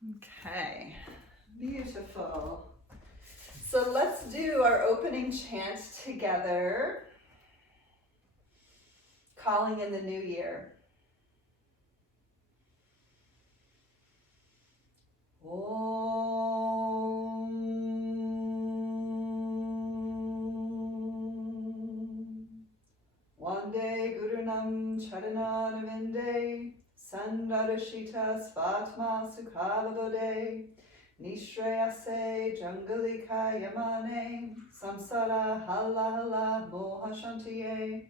Okay, beautiful. So let's do our opening chant together, calling in the new year. Om. Vande Gurunam Charanarvinde Sandarashita Svatma Sukhavavode Nishreyase Jangalika Yamane Samsara Hala Hala Mohashantiye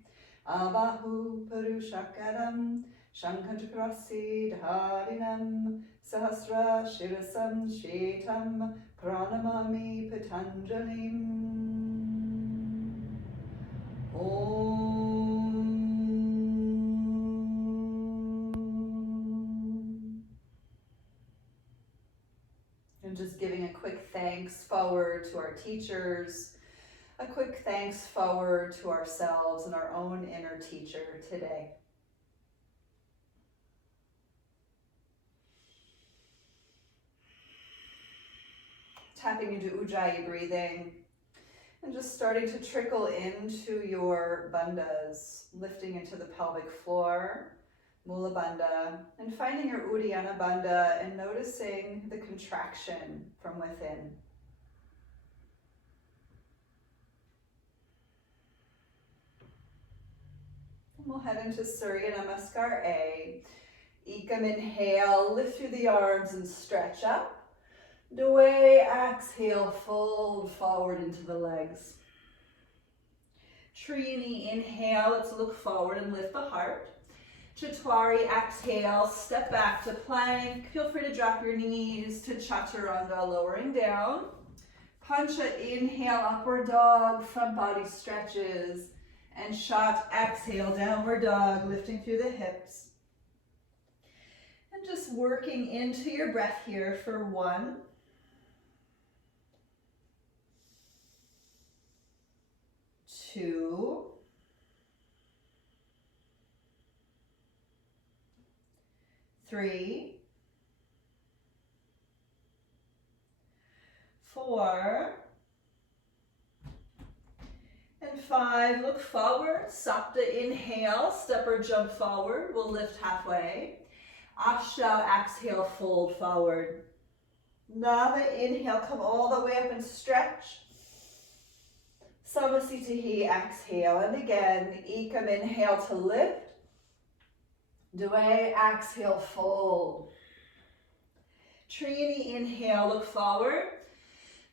Abahu Purushakaram Shankanchakrasi Dharinam Sahasra Shirasam Shetam Pranamami Patanjalim Om. And just giving a quick thanks forward to our teachers, a quick thanks forward to ourselves and our own inner teacher today. Tapping into Ujjayi breathing and just starting to trickle into your bandhas, lifting into the pelvic floor, Mula Bandha, and finding your Uddiyana Bandha and noticing the contraction from within. And we'll head into Surya Namaskar A. Ekam, inhale, lift through the arms and stretch up. Dway, exhale, fold forward into the legs. Trini, inhale, let's look forward and lift the heart. Chatwari, exhale, step back to plank. Feel free to drop your knees to Chaturanga, lowering down. Pancha, inhale, upward dog, front body stretches. And Shat, exhale, downward dog, lifting through the hips. And just working into your breath here for 1, 2, 3, 4, and 5. Look forward. Sapta, inhale, step or jump forward. We'll lift halfway. Ashta, exhale, fold forward. Nava, inhale, come all the way up and stretch. Samasthiti, exhale, and again, Ekam, inhale to lift. Dway, exhale, fold. Trini, inhale, look forward.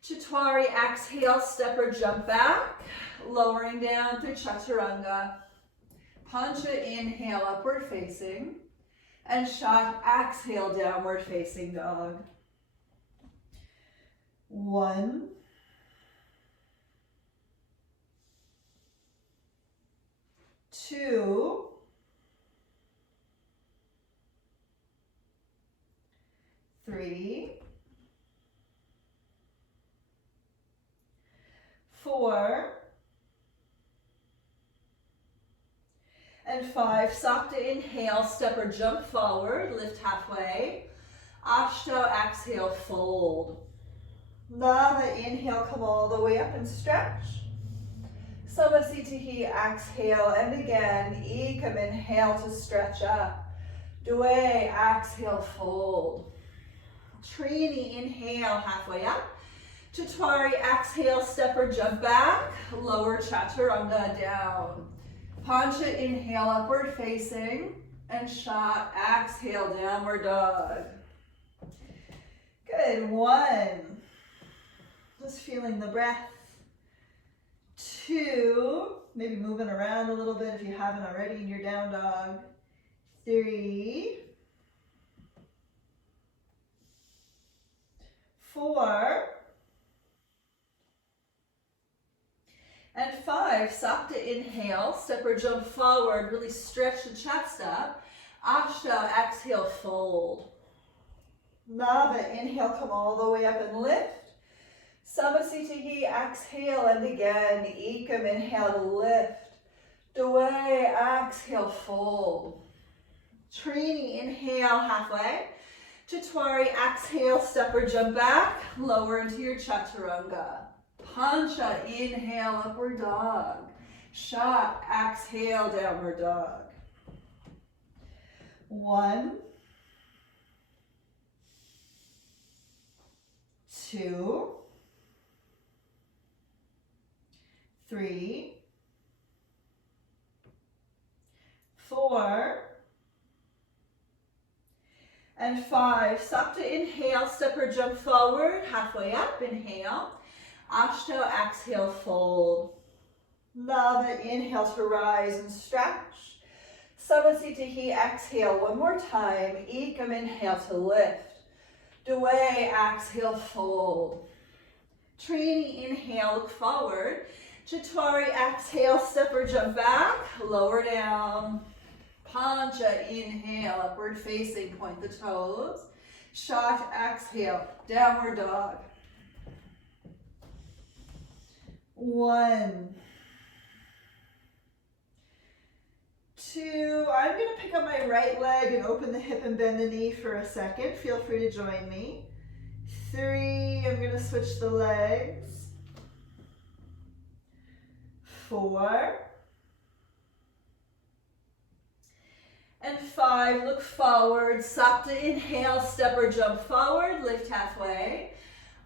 Chatwari, exhale, step or jump back, lowering down through Chaturanga. Pancha, inhale, upward facing. And Shat, exhale, downward facing dog. 1, 2, 3, 4, and 5. Sakta, inhale, step or jump forward, lift halfway. Ashta, exhale, fold. Nava, inhale, come all the way up and stretch. Samasthiti, exhale, and again, Ekam, inhale to stretch up. Dway, exhale, fold. Trini, inhale, halfway up. Chatwari, exhale, step or jump back. Lower Chaturanga down. Pancha, inhale, upward facing. And Shat, exhale, downward dog. Good. 1. Just feeling the breath. 2. Maybe moving around a little bit if you haven't already in your down dog. 3. 4. And 5, Sakta, inhale, step or jump forward, really stretch the chest up. Ashta, exhale, fold. Nava, inhale, come all the way up and lift. Samasthiti, exhale, and again, Ekam, inhale to lift. Dway, exhale, fold. Trini, inhale, halfway. Chatwari, exhale, step or jump back, lower into your chaturanga. Pancha, inhale, upward dog. Shat, exhale, downward dog. 1, 2, 3, 4, and 5. Stop to inhale, step or jump forward, halfway up, inhale. Ashto, exhale, fold. Nava, inhale to rise and stretch. Samasthiti, exhale one more time. Ekam, inhale to lift. Dway, exhale, fold. Trini, inhale, look forward. Chatwari, exhale, step or jump back, lower down. Pancha, inhale, upward facing, point the toes. Shat, exhale, downward dog. 1, 2, I'm going to pick up my right leg and open the hip and bend the knee for a second. Feel free to join me. 3, I'm going to switch the legs. 4, and 5, look forward. Sapta, inhale, step or jump forward, lift halfway.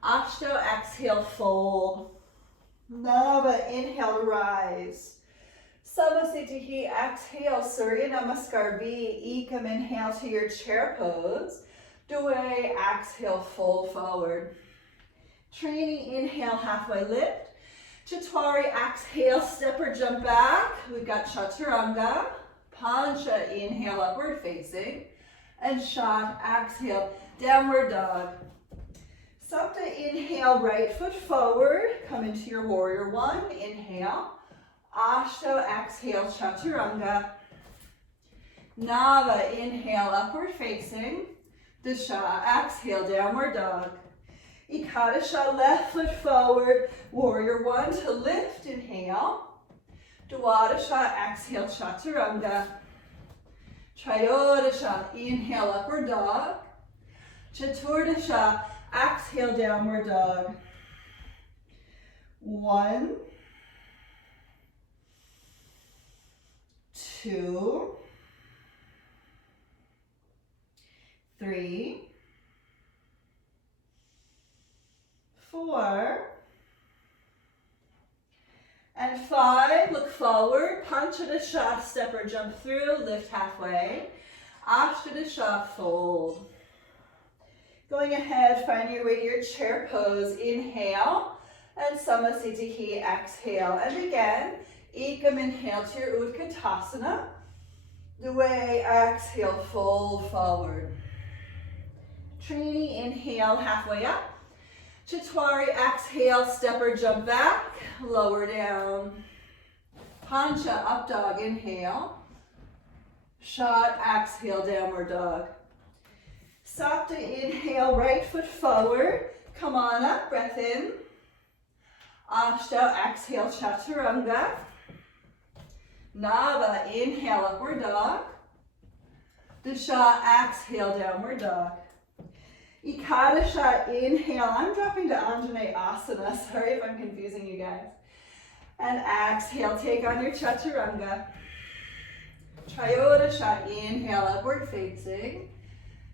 Ashto, exhale, fold. Nava, inhale, rise. Samasthiti, exhale, Surya Namaskar B. Ekam, inhale to your chair pose. Dway, exhale, fold forward. Trini, inhale, halfway lift. Chatwari, exhale, step or jump back. We've got Chaturanga. Pancha, inhale, upward facing. And Shat, exhale, downward dog. Sapta, inhale, right foot forward. Come into your warrior 1. Inhale. Ashto, exhale, Chaturanga. Nava, inhale, upward facing. Dasha, exhale, downward dog. Ekadasha, left foot forward. Warrior 1 to lift, inhale. Dwadasha, exhale, Chaturanga. Trayodasha, inhale, upward dog. Chaturdasha, exhale, downward dog. 1, 2, 3, 4, and 5. Look forward. Panchadasha, step or jump through, lift halfway. Ashtadasha, fold. Going ahead, find your way to your chair pose. Inhale, and Samasthiti, exhale. And again, Ekam, inhale to your Utkatasana. Dway, exhale, fold forward. Trini, inhale, halfway up. Chatwari, exhale, step or jump back, lower down. Pancha, up dog, inhale. Shat, exhale, downward dog. Sapta, inhale, right foot forward. Come on up, breath in. Ashta, exhale, Chaturanga. Nava, inhale, upward dog. Dasha, exhale, downward dog. Ekadasha, inhale. I'm dropping to Anjane Asana. Sorry if I'm confusing you guys. And exhale, take on your Chaturanga. Trayodasha, inhale, upward facing.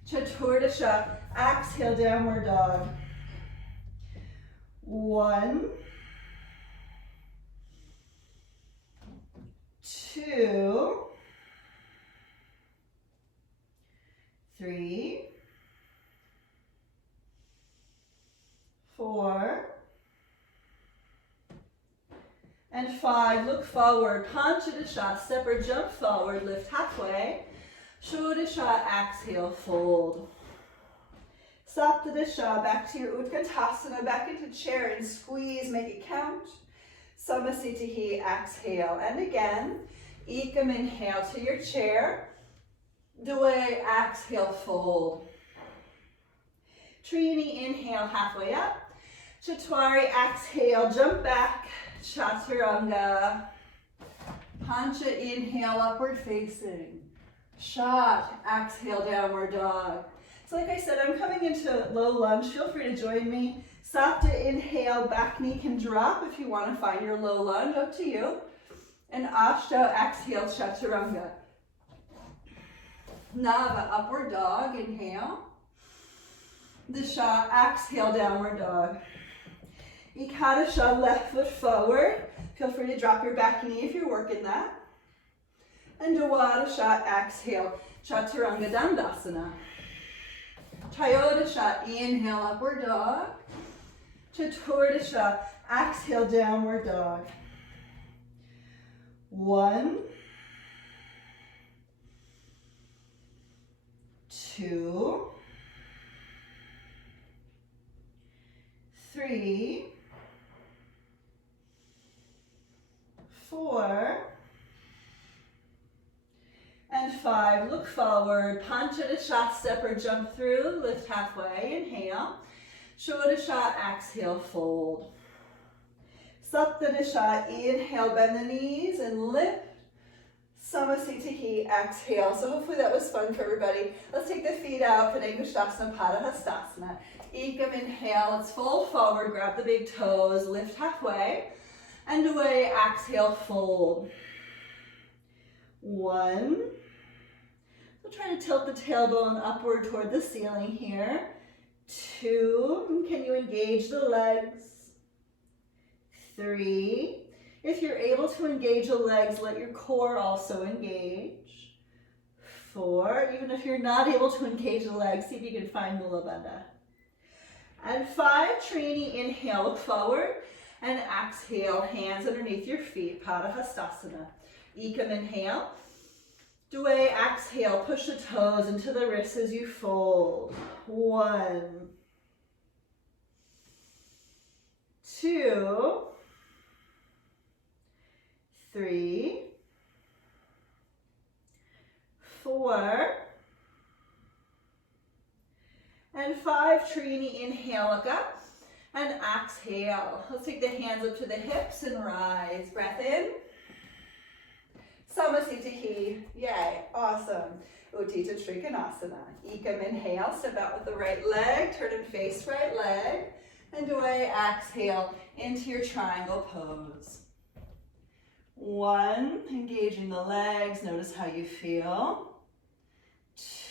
Chaturdasha, exhale, downward dog. 1, 2, 3, 4, and 5. Look forward. Panchadasha, step or jump forward, lift halfway. Shodasha, exhale, fold. Saptadasha, back to your Utkatasana, back into chair and squeeze, make it count. Samasthiti, exhale. And again, Ekam, inhale to your chair. Dway, exhale, fold. Trini, inhale, halfway up. Chatwari, exhale, jump back. Chaturanga. Pancha, inhale, upward facing. Shat, exhale, downward dog. So like I said, I'm coming into low lunge. Feel free to join me. Sapta, inhale, back knee can drop if you want to find your low lunge, up to you. And Ashta, exhale, chaturanga. Nava, upward dog, inhale. Disha, exhale, downward dog. Ekadasha, left foot forward. Feel free to drop your back knee if you're working that. And Dwadasha, exhale, chaturanga dandasana. Trayodasha, inhale, upward dog. Chaturdasha, exhale, downward dog. 1, 2, 3, 4, and 5. Look forward. Panchadasha, step or jump through. Lift halfway. Inhale. Shodasha, exhale, fold. Saptadasha, inhale, bend the knees and lift. Samasthiti, exhale. So hopefully that was fun for everybody. Let's take the feet out. Padangusthasana, Padahastasana. Ekam, inhale. Let's fold forward. Grab the big toes. Lift halfway. And away. Exhale, fold. 1. So try to tilt the tailbone upward toward the ceiling here. 2. Can you engage the legs? 3. If you're able to engage the legs, let your core also engage. 4. Even if you're not able to engage the legs, see if you can find Mula Bandha. And 5. Trini, inhale, look forward. And exhale, hands underneath your feet, Padahastasana. Ekam, inhale. Dway, exhale, push the toes into the wrists as you fold. 1, 2, 3, 4, and 5. Trini, inhale, look up, and exhale. Let's take the hands up to the hips and rise. Breath in. Samasthiti, yay, awesome. Uttita Trikonasana. Ekam, inhale, step out with the right leg, turn and face right leg, and away, exhale, into your triangle pose. 1, engaging the legs, notice how you feel.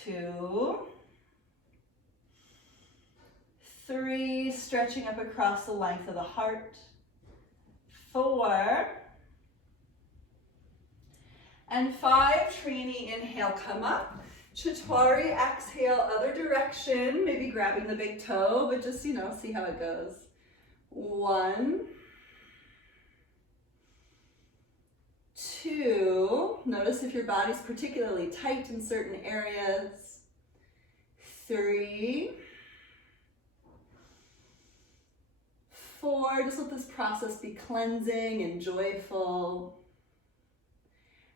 2, 3, stretching up across the length of the heart. 4, and 5, Trini, inhale, come up. Chatwari, exhale, other direction, maybe grabbing the big toe, but just, see how it goes. 1, 2, notice if your body's particularly tight in certain areas. 3, 4, just let this process be cleansing and joyful.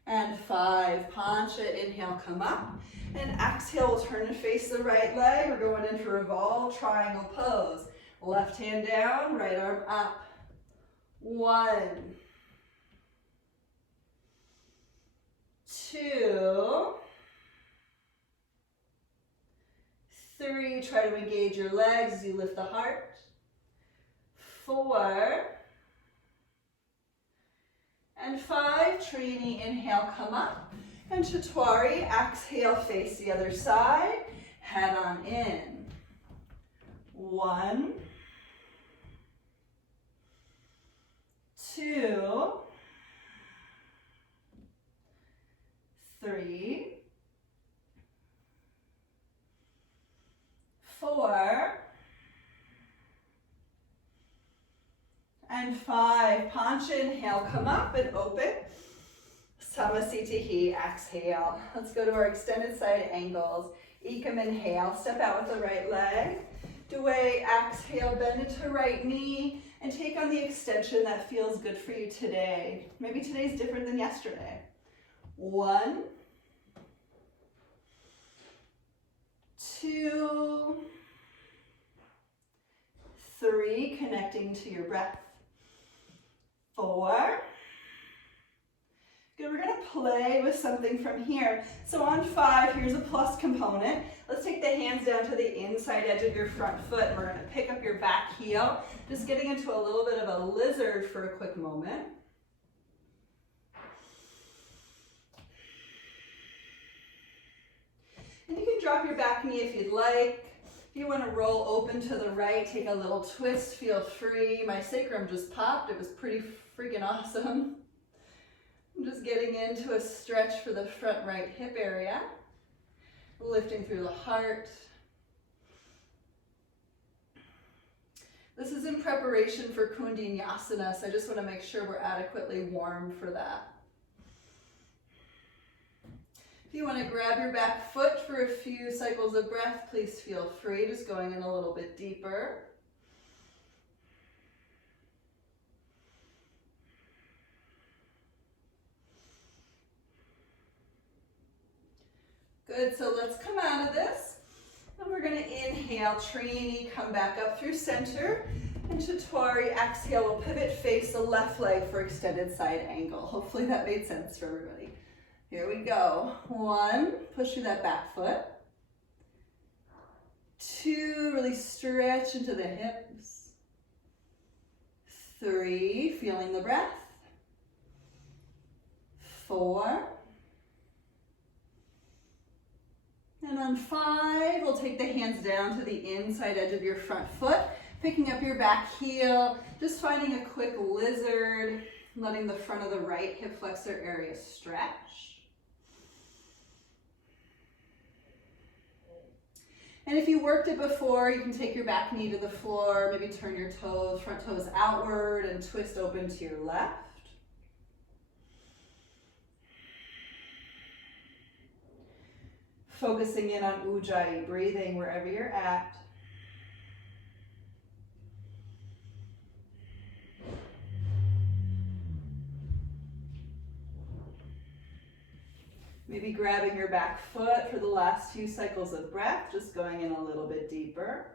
And 5, Pancha, inhale, come up. And exhale, we'll turn and face the right leg. We're going into revolve, triangle pose. Left hand down, right arm up. 1, 2, 3, try to engage your legs as you lift the heart. 4, and 5, Trini, inhale, come up. And Chatwari, exhale, face the other side, head on in. 1, 2, 3, 4, and 5. Pancha, inhale, come up and open. Samasthiti, exhale. Let's go to our extended side angles. Ekam, inhale, step out with the right leg. Dway, exhale, bend into right knee, and take on the extension that feels good for you today. Maybe today's different than yesterday. 1, 2, 3, connecting to your breath. 4, Good, we're gonna play with something from here. So on 5, here's a plus component. Let's take the hands down to the inside edge of your front foot, and we're gonna pick up your back heel, just getting into a little bit of a lizard for a quick moment. And you can drop your back knee if you'd like. If you want to roll open to the right, take a little twist, feel free. My sacrum just popped. It was pretty freaking awesome. I'm just getting into a stretch for the front right hip area, lifting through the heart. This is in preparation for Kundalini, so I just want to make sure we're adequately warm for that. If you want to grab your back foot for a few cycles of breath, please feel free, just going in a little bit deeper. Good, so let's come out of this. And we're going to inhale, Trini, come back up through center. And Chaturanga, exhale, we'll pivot, face the left leg for extended side angle. Hopefully that made sense for everybody. Here we go. 1, push through that back foot. 2, really stretch into the hips. 3, feeling the breath. 4. And on 5, we'll take the hands down to the inside edge of your front foot, picking up your back heel, just finding a quick lizard, letting the front of the right hip flexor area stretch. And if you worked it before, you can take your back knee to the floor, maybe turn your toes, front toes outward and twist open to your left. Focusing in on Ujjayi, breathing wherever you're at. Maybe grabbing your back foot for the last few cycles of breath, just going in a little bit deeper.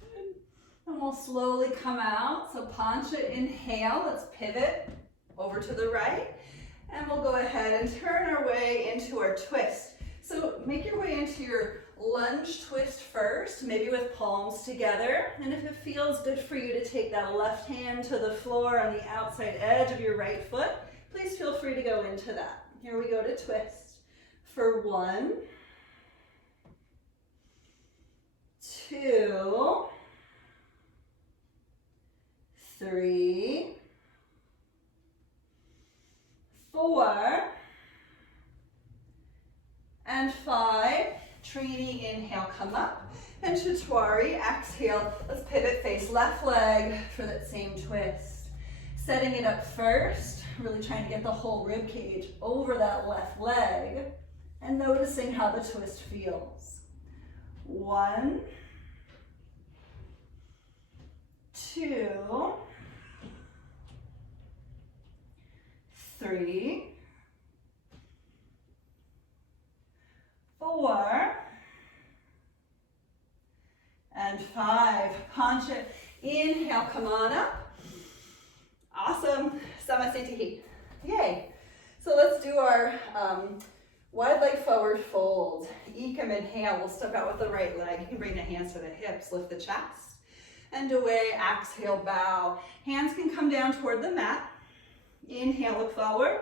Good. And we'll slowly come out. So Pancha, inhale, let's pivot over to the right. And we'll go ahead and turn our way into our twist. So make your way into your lunge twist first, maybe with palms together. And if it feels good for you to take that left hand to the floor on the outside edge of your right foot, please feel free to go into that. Here we go to twist. For 1, 2, 3, 4, and 5. Trini, inhale, come up. And Chaturanga, exhale, let's pivot, face left leg for that same twist. Setting it up first, really trying to get the whole rib cage over that left leg and noticing how the twist feels. 1, 2, 3, 4, and 5. Pancha, inhale, come on up. Awesome. Samasthiti. Yay. So let's do our wide leg forward fold. Ekam, inhale. We'll step out with the right leg. You can bring the hands to the hips, lift the chest. And away, exhale, bow. Hands can come down toward the mat. Inhale, look forward.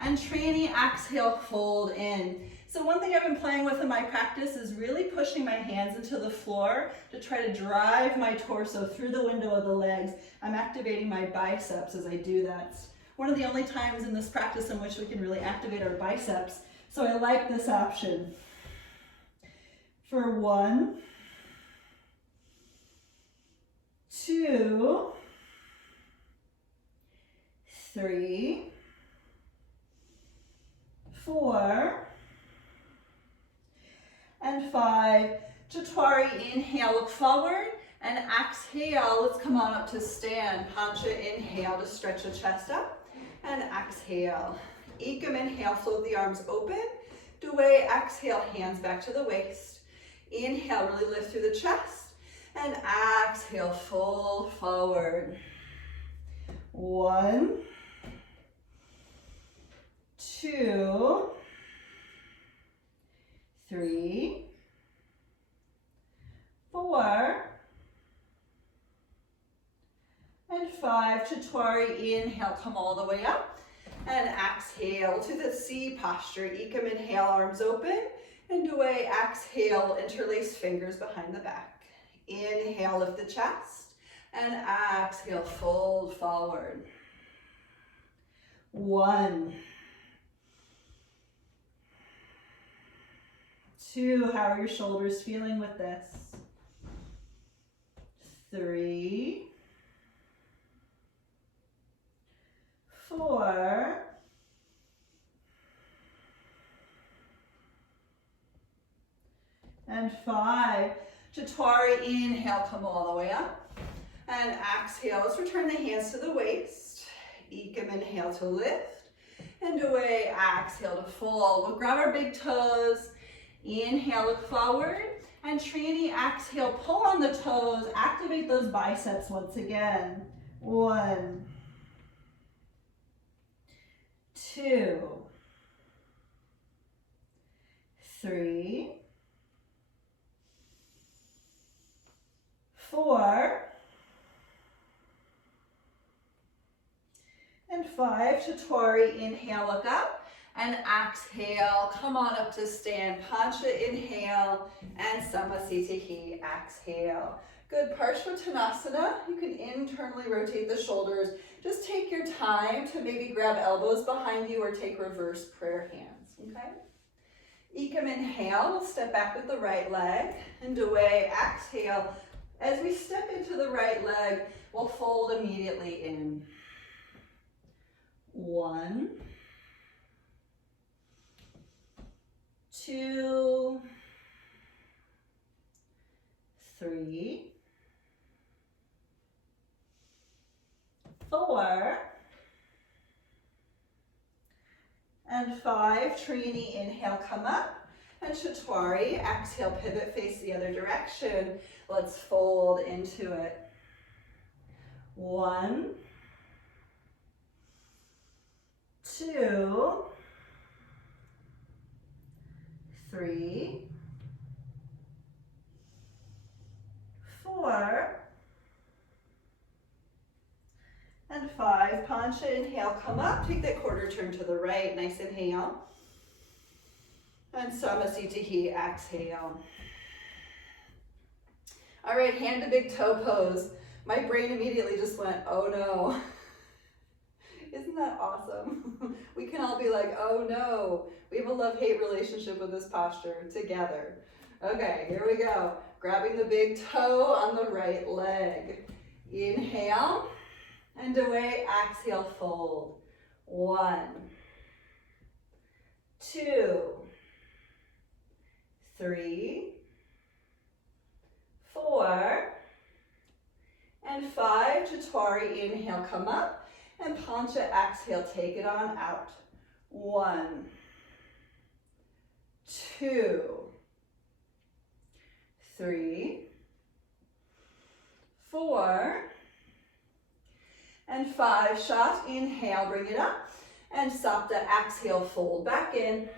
And Trini, exhale, fold in. So one thing I've been playing with in my practice is really pushing my hands into the floor to try to drive my torso through the window of the legs. I'm activating my biceps as I do that. It's one of the only times in this practice in which we can really activate our biceps. So I like this option. For 1, 2, 3, 4, and 5. Chaturanga, inhale, look forward, and exhale, let's come on up to stand. Pancha, inhale to stretch the chest up. and exhale. Ekam, inhale, float the arms open. Dway, exhale, hands back to the waist. Inhale, really lift through the chest. And exhale, fold forward. 1, 2, 3, 4, and 5. Chaturanga, inhale, come all the way up. And exhale to the C posture. Ekam, inhale, arms open. And away, exhale, interlace fingers behind the back. Inhale, lift the chest. And exhale, fold forward. 1, 2, how are your shoulders feeling with this? 3, 4, and 5. Chaturanga, inhale, come all the way up. And exhale, let's return the hands to the waist. Ekam, inhale to lift. And away, exhale to fold. We'll grab our big toes. Inhale, look forward. And Trini, exhale, pull on the toes. Activate those biceps once again. 1, 2, 3, 4, and 5. Chaturanga, inhale, look up. And exhale, come on up to stand. Pancha, inhale. And Samasthiti, exhale. Good, Parshvottanasana. You can internally rotate the shoulders. Just take your time to maybe grab elbows behind you or take reverse prayer hands, okay? Ekam, inhale, we'll step back with the right leg. And away, exhale. As we step into the right leg, we'll fold immediately in. 1, 2, 3, 4, and 5. Trini, inhale, come up. And Chaturanga, exhale, pivot, face the other direction. Let's fold into it. 1, 2, 3, 4, and 5. Pancha, inhale, come up. Take that quarter turn to the right. Nice inhale. And Samasthiti, exhale. All right, hand to big toe pose. My brain immediately just went, oh no. Isn't that awesome? We can all be like, oh no. We have a love-hate relationship with this posture together. Okay, here we go. Grabbing the big toe on the right leg. Inhale, and away, exhale, fold. 1, 2, 3, 4, and 5. Chaturanga, inhale, come up. And Pancha, exhale, take it on out. 1, 2, 3, 4, and 5. Shot, inhale, bring it up. And Sapta, exhale, fold back in.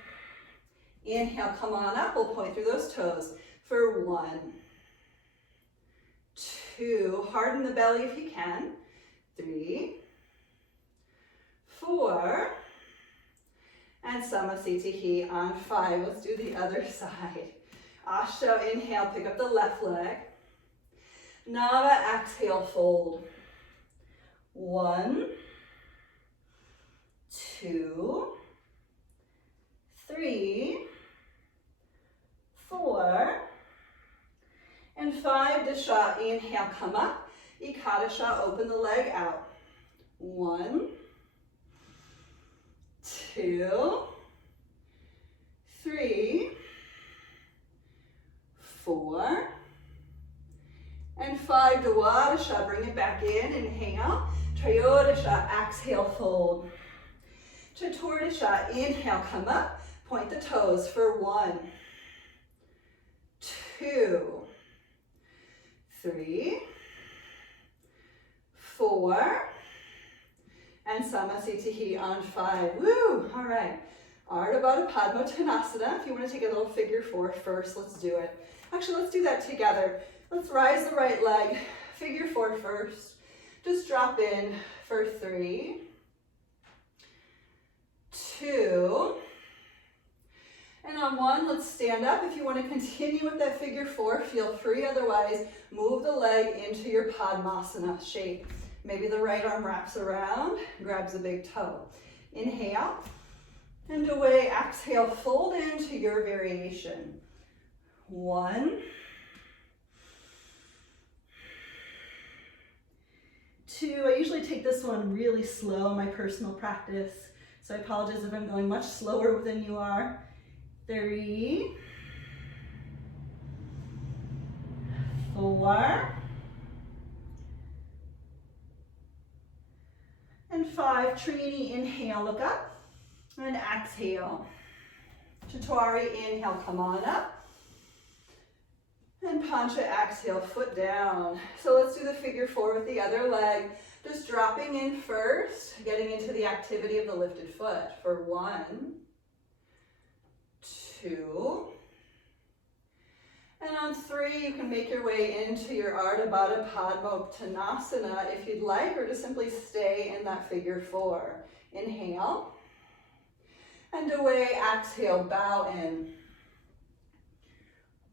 Inhale, come on up. We'll point through those toes for 1, 2. Harden the belly if you can. 3, 4, and Samasthiti on 5. Let's do the other side. Ashta, inhale, pick up the left leg. Nava, exhale, fold. 1, 2, 3, 4, and 5. Dasha, inhale, come up. Ekadasha, open the leg out. 1, 2, 3, 4, and 5. Dwadasha, bring it back in, inhale. Trayodasha, exhale, fold. Chaturasha. Inhale, come up. Point the toes for 1, 2, 3, 4, and Samasthiti on 5. Woo! All right. Ardha Baddha Padmottanasana. If you want to take a little figure 4 first, let's do it. Actually, let's do that together. Let's rise the right leg. Figure 4 first. Just drop in for 3, 2, and on 1, let's stand up. If you want to continue with that figure 4, feel free. Otherwise, move the leg into your Padmasana shape. Maybe the right arm wraps around, grabs a big toe. Inhale, and away. Exhale, fold into your variation. 1, 2. I usually take this one really slow in my personal practice, so I apologize if I'm going much slower than you are. 3, 4, and 5. Trini, inhale, look up, and exhale. Chaturasana, inhale, come on up. And Pancha, exhale, foot down. So let's do the figure 4 with the other leg. Just dropping in first, getting into the activity of the lifted foot for 1, 2, and on 3, you can make your way into your Ardha Baddha Padmottanasana if you'd like, or just simply stay in that figure 4. Inhale, and away. Exhale, bow in.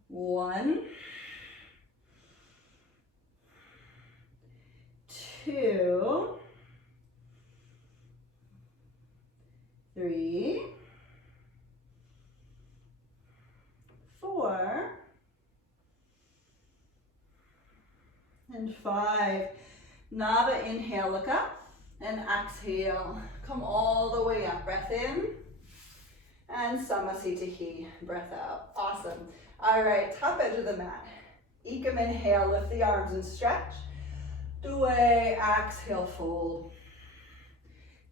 1, 2, 3, 4, and 5. Nava, inhale, look up, and exhale. Come all the way up. Breath in, and Samasthiti, breath out. Awesome. All right, top edge of the mat. Ekam, inhale, lift the arms and stretch. Away, exhale, fold.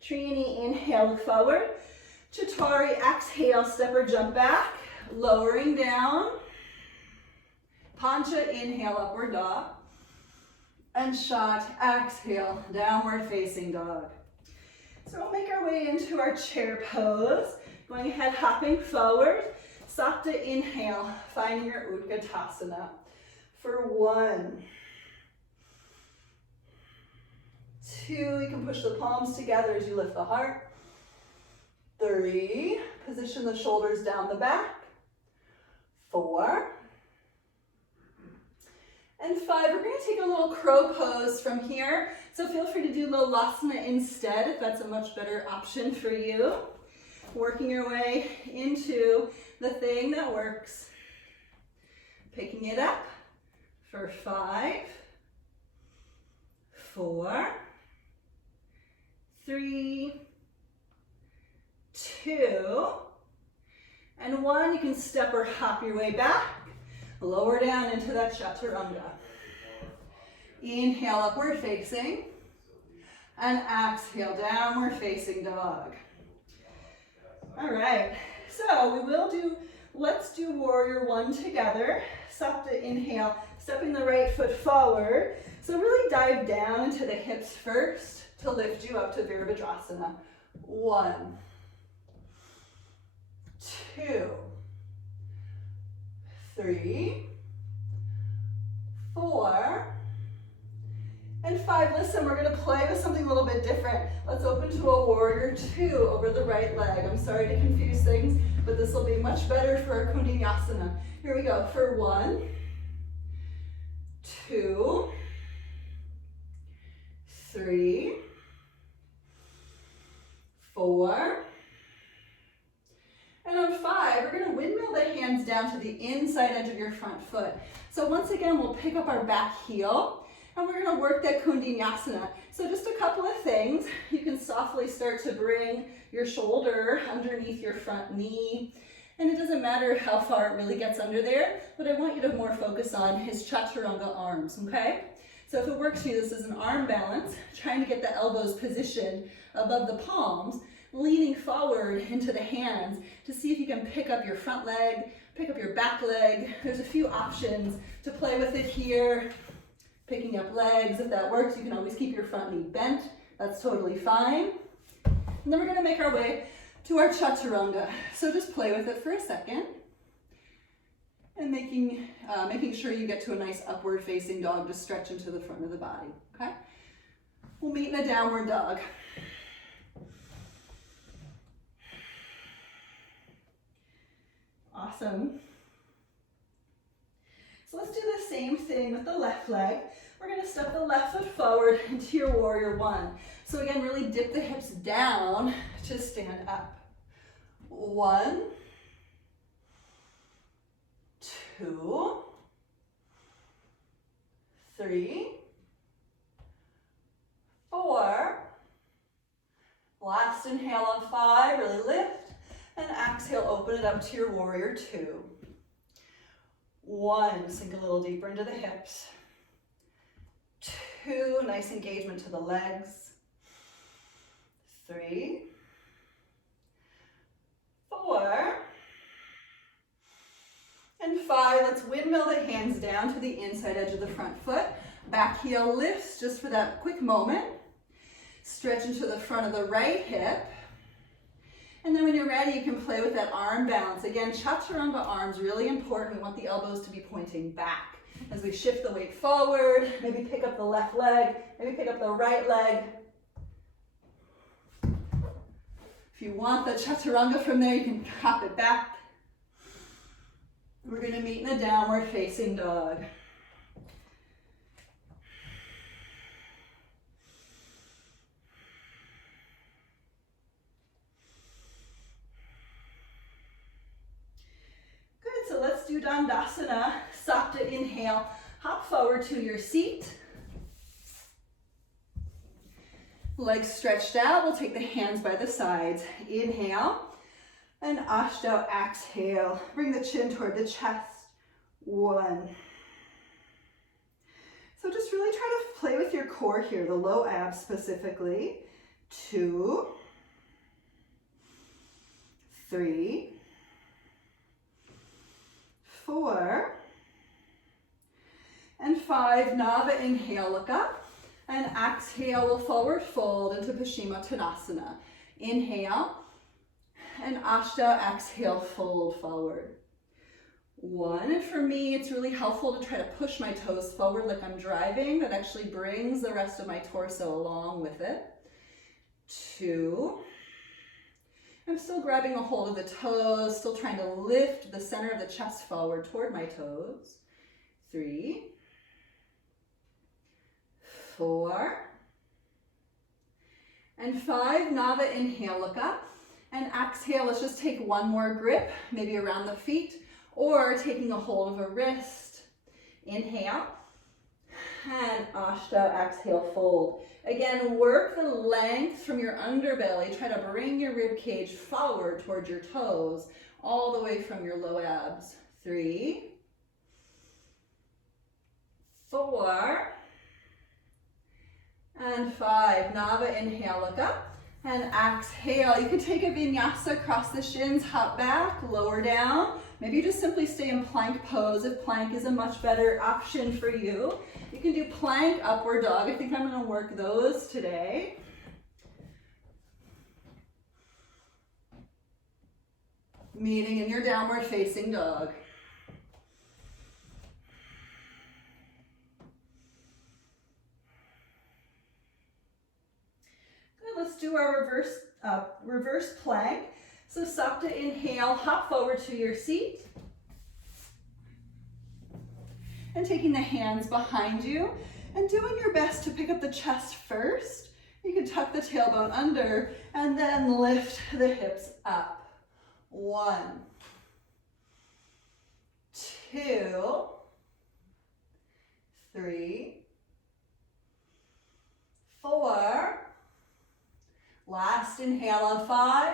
Trini, inhale, look forward. Chaturasana, exhale, step or jump back, lowering down. Pancha, inhale, upward dog. And Shat, exhale, downward facing dog. So we'll make our way into our chair pose. Going ahead, hopping forward. Sakta, inhale, finding your Utkatasana for 1, 2, you can push the palms together as you lift the heart. 3, position the shoulders down the back. 4, and 5. We're going to take a little crow pose from here. So feel free to do Lolasana instead if that's a much better option for you. Working your way into the thing that works. Picking it up for 5, 4, 3, 2, and 1. You can step or hop your way back. Lower down into that Chaturanga. Inhale, upward facing. And exhale, downward facing dog. All right, so let's do warrior 1 together. Sapta, inhale, stepping the right foot forward. So really dive down into the hips first to lift you up to Virabhadrasana. 1, 2, 3, 4, and 5. Listen, we're gonna play with something a little bit different. Let's open to a warrior 2 over the right leg. I'm sorry to confuse things, but this will be much better for our Kundalini. Here we go, for 1, 2, 3, 4, and on 5, we're going to windmill the hands down to the inside edge of your front foot. So once again, we'll pick up our back heel, and we're going to work that Kundalini. So just a couple of things. You can softly start to bring your shoulder underneath your front knee. And it doesn't matter how far it really gets under there. What I want you to more focus on is Chaturanga arms, okay? So if it works for you, this is an arm balance, trying to get the elbows positioned above the palms. leaning forward into the hands to see if you can pick up your front leg, pick up your back leg. There's a few options to play with it here. Picking up legs, if that works, you can always keep your front knee bent. That's totally fine. And then we're gonna make our way to our chaturanga. So just play with it for a second. And making sure you get to a nice upward facing dog to stretch into the front of the body, okay? We'll meet in a downward dog. Awesome. So let's do the same thing with the left leg. We're gonna step the left foot forward into your warrior one. So again, really dip the hips down to stand up. 1, 2, 3, 4. Last inhale on 5, really lift. And exhale, open it up to your warrior 2. 1, sink a little deeper into the hips. 2, nice engagement to the legs. 3, 4, and 5. Let's windmill the hands down to the inside edge of the front foot. Back heel lifts just for that quick moment. Stretch into the front of the right hip. And then when you're ready, you can play with that arm balance. Again, chaturanga arms, really important. We want the elbows to be pointing back. As we shift the weight forward, maybe pick up the left leg, maybe pick up the right leg. If you want the chaturanga from there, you can hop it back. We're gonna meet in a downward facing dog. So let's do Dandasana, Sapta inhale, hop forward to your seat. Legs stretched out, we'll take the hands by the sides. Inhale, and Ashtanga, exhale. Bring the chin toward the chest. 1. So just really try to play with your core here, the low abs specifically. 2, 3, 4, and 5. Nava, inhale, look up, and exhale, we'll forward fold into Paschimottanasana. Inhale, and Ashtanga, exhale, fold forward. 1, and for me, it's really helpful to try to push my toes forward like I'm driving. That actually brings the rest of my torso along with it. 2, I'm still grabbing a hold of the toes, still trying to lift the center of the chest forward toward my toes. 3, 4, and 5. Nava, inhale, look up, and exhale. Let's just take one more grip, maybe around the feet, or taking a hold of a wrist. Inhale, and Ashtanga, exhale, fold. Again, work the length from your underbelly. Try to bring your rib cage forward towards your toes, all the way from your low abs. 3, 4, and 5. Nava, inhale, look up, and exhale. You can take a vinyasa across the shins, hop back, lower down. Maybe you just simply stay in plank pose if plank is a much better option for you. You can do plank, upward dog. I think I'm going to work those today. Meeting in your downward facing dog. Good, let's do our reverse plank. So Sapta, inhale, hop forward to your seat. And taking the hands behind you and doing your best to pick up the chest first. You can tuck the tailbone under and then lift the hips up. 1, 2, 3, 4. Last inhale on 5.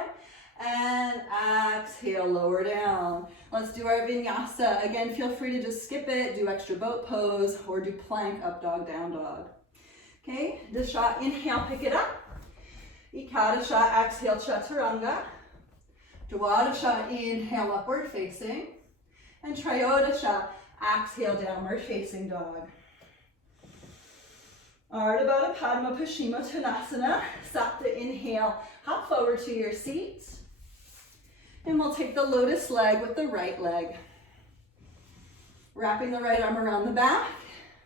And exhale, lower down. Let's do our vinyasa. Again, feel free to just skip it, do extra boat pose, or do plank, up dog, down dog. Okay, this shot, inhale, pick it up. Ekadasha, exhale, chaturanga. Dwadasha, inhale, upward facing. And Triyodasha, exhale, downward facing dog. Ardha Baddha Padma Paschimottanasana. Sapta, inhale, hop forward to your seat. And we'll take the lotus leg with the right leg. Wrapping the right arm around the back.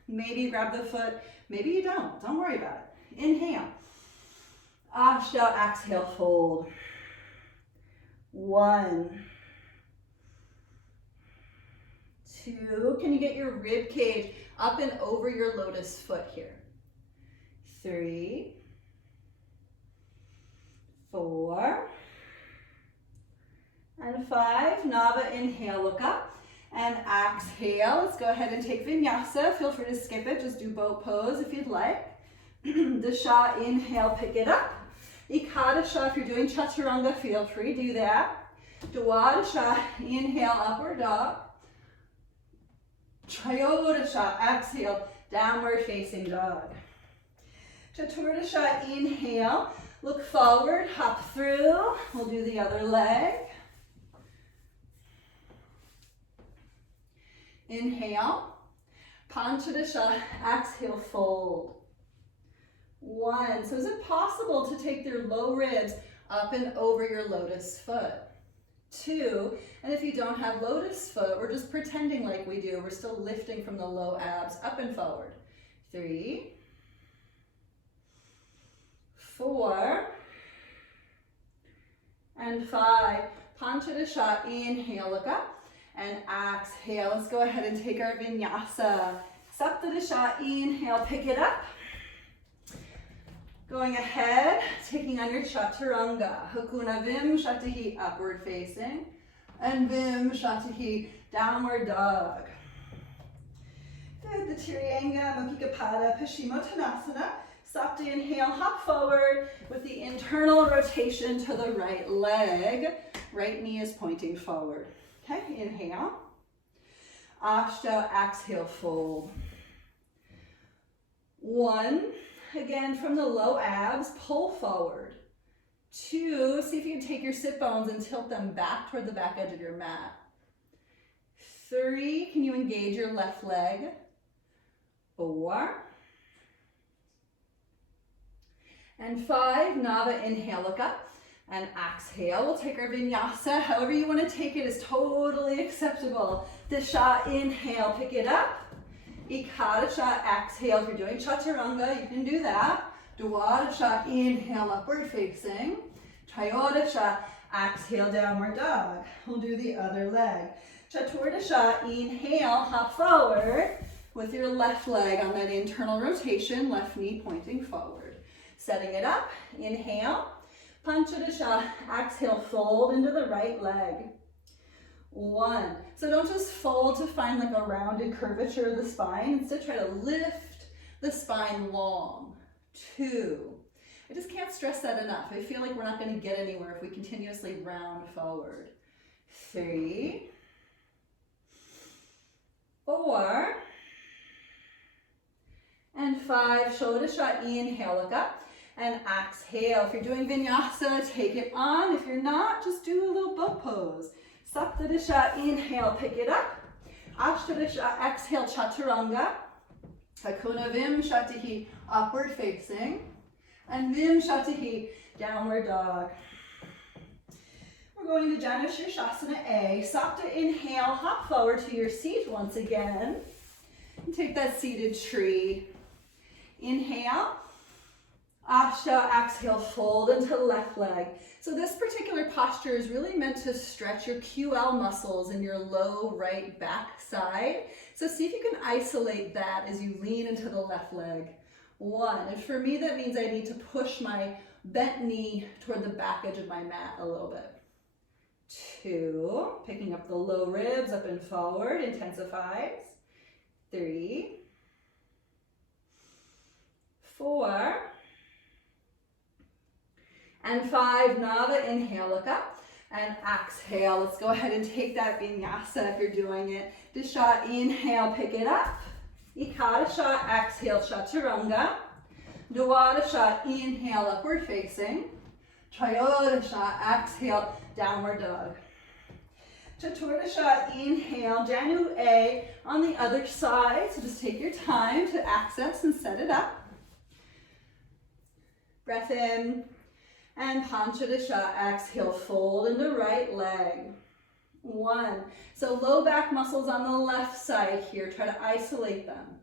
Maybe you grab the foot, maybe you don't. Don't worry about it. Inhale. Ashta, exhale, fold. 1, 2. Can you get your rib cage up and over your lotus foot here? 3, 4, and 5. Nava, inhale, look up. And exhale. Let's go ahead and take vinyasa. Feel free to skip it. Just do boat pose if you'd like. Dasha, inhale, pick it up. Ekadasha, if you're doing chaturanga, feel free, do that. Dwadasha, inhale, upward dog. Triyodasha, exhale, downward facing dog. Chaturdasha, inhale, look forward, hop through. We'll do the other leg. Inhale. Panchadasha, exhale, fold. 1. So is it possible to take your low ribs up and over your lotus foot? 2. And if you don't have lotus foot, we're just pretending like we do. We're still lifting from the low abs up and forward. 3, 4, and 5. Panchadasha, inhale, look up. And exhale. Let's go ahead and take our vinyasa. Saptadasha, inhale, pick it up. Going ahead, taking on your chaturanga. Hakuna Vim Shatahi, upward facing. And Vim Shatahi, downward dog. Good, the Tiryanga, Mukhigapada, Paschimottanasana. Sapta, inhale, hop forward with the internal rotation to the right leg. Right knee is pointing forward. Okay, inhale. Ashta, exhale, fold. 1, again from the low abs, pull forward. 2, see if you can take your sit bones and tilt them back toward the back edge of your mat. 3, can you engage your left leg? 4. And 5, Nava, inhale, look up. And exhale, we'll take our vinyasa. However you want to take it is totally acceptable. Dasha, inhale, pick it up. Ekadasha, exhale. If you're doing chaturanga, you can do that. Dwadasha, inhale, upward facing. Triyodasha, exhale, downward dog. We'll do the other leg. Chaturdasha, inhale, hop forward with your left leg on that internal rotation, left knee pointing forward. Setting it up, inhale. Panchadasha, exhale, fold into the right leg. 1. So don't just fold to find like a rounded curvature of the spine. Instead, try to lift the spine long. 2. I just can't stress that enough. I feel like we're not going to get anywhere if we continuously round forward. 3, 4, and 5. Shodasha, inhale, look up. And exhale. If you're doing vinyasa, take it on. If you're not, just do a little boat pose. Saptadasha, inhale, pick it up. Ashtadasha, exhale, chaturanga. Hakuna Vim Shatahi, upward facing. And Vim Shatahi, downward dog. We're going to Janu Shirshasana A. Sapta, inhale, hop forward to your seat once again. And take that seated tree. Inhale. Ashta, exhale, fold into left leg. So this particular posture is really meant to stretch your QL muscles in your low right back side. So see if you can isolate that as you lean into the left leg. 1, and for me that means I need to push my bent knee toward the back edge of my mat a little bit. 2, picking up the low ribs up and forward, intensifies. 3, 4, and 5, Nava, inhale, look up, and exhale. Let's go ahead and take that vinyasa if you're doing it. Dasha, inhale, pick it up. Ekadasha, exhale, chaturanga. Dwadasha, inhale, upward facing. Trayodasha, exhale, downward dog. Chaturasha, inhale, Janu A on the other side. So just take your time to access and set it up. Breath in. And Panchadasha, exhale, fold into right leg. 1. So low back muscles on the left side here. Try to isolate them.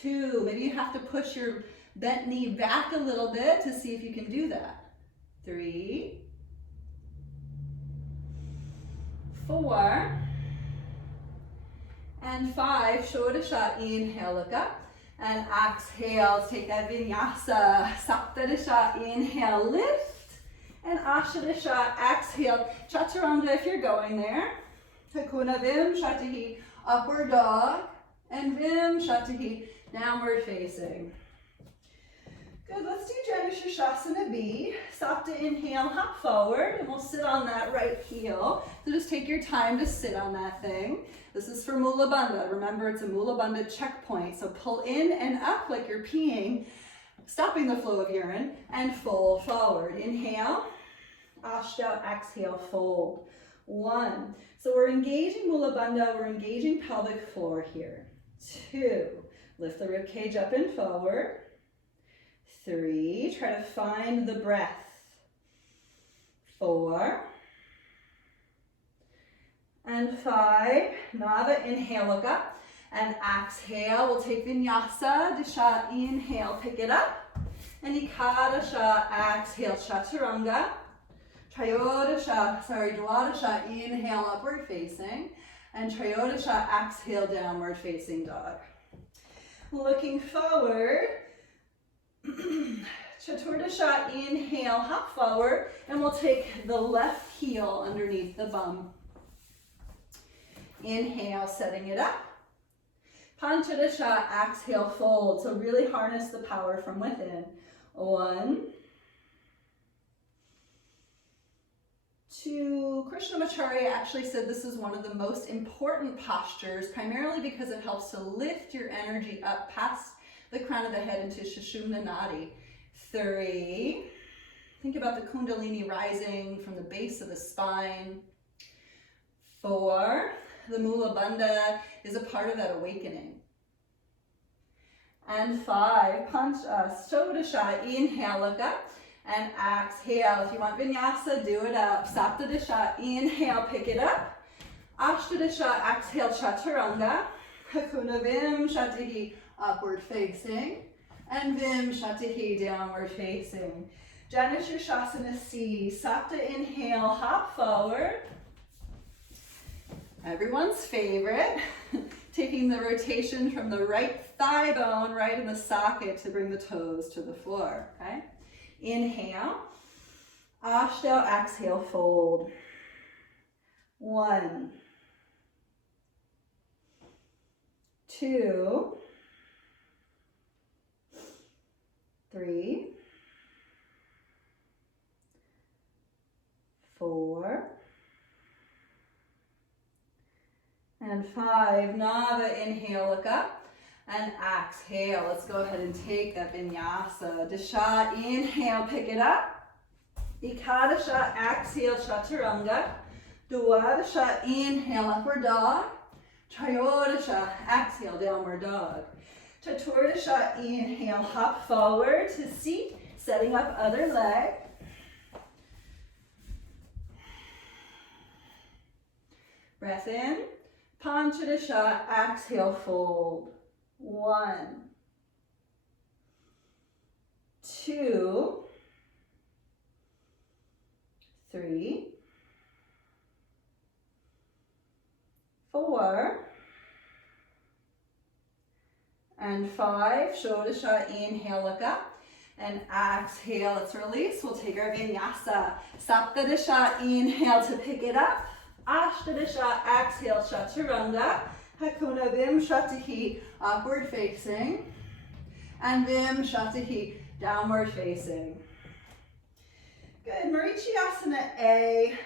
2. Maybe you have to push your bent knee back a little bit to see if you can do that. 3. 4. And 5. Shodasha, inhale, look up. And exhale, take that vinyasa. Saptadasha, inhale, lift. And Ashtadasha, exhale. Chaturanga if you're going there. Takuna Vim Shatahi, upward dog. And Vim Shatahi, downward facing. Good, let's do Janushirshasana B. Sapta, inhale, hop forward. And we'll sit on that right heel. So just take your time to sit on that thing. This is for Mula Bandha. Remember, it's a Mula Bandha checkpoint. So pull in and up like you're peeing, stopping the flow of urine, and fold forward. Inhale, Ashta, exhale, fold. 1. So we're engaging Mula Bandha, we're engaging pelvic floor here. 2. Lift the rib cage up and forward. 3. Try to find the breath. 4. And 5, Nava, inhale, look up, and exhale, we'll take Vinyasa, Disha, inhale, pick it up, and Ikadasha, exhale, Chaturanga, Dwadasha, inhale, upward facing, and Trayodasha, exhale, downward facing dog. Looking forward, Chaturdasha, inhale, hop forward, and we'll take the left heel underneath the bum. Inhale, setting it up. Panchadasha, exhale, fold. So really harness the power from within. 1. 2. Krishnamacharya actually said this is one of the most important postures, primarily because it helps to lift your energy up past the crown of the head into Sushumna Nadi. 3. Think about the Kundalini rising from the base of the spine. 4. The Mula Bandha is a part of that awakening. And 5, Shodasha, inhale, look up, and exhale. If you want Vinyasa, do it up. Saptadasha, inhale, pick it up. Ashtadasha, exhale, Chaturanga. Hakuna Vim Shatahi, upward facing. And Vim Shatahi, downward facing. Janushirshasana C, Sapta, inhale, hop forward. Everyone's favorite, taking the rotation from the right thigh bone right in the socket to bring the toes to the floor, okay? Inhale, Ashta, exhale, fold. 1, 2, 3, 4, and 5. Nava, inhale, look up, and exhale. Let's go ahead and take that vinyasa. Disha, inhale, pick it up. Ikadasha, exhale, Chaturanga. Dwadasha, inhale, upward dog. Trayodasha, exhale, downward dog. Chaturdasha, inhale, hop forward to seat, setting up other leg. Breath in. Panchadasha, exhale, fold. 1, 2, 3, 4, and 5. Shodasha, inhale, look up, and exhale, let's release. We'll take our vinyasa. Saptadasha, inhale to pick it up. Ashtadasha, exhale, Chaturanga. Hakuna Vim Shatahi, upward facing. And Vim Shatahi, downward facing. Good, Marichyasana A.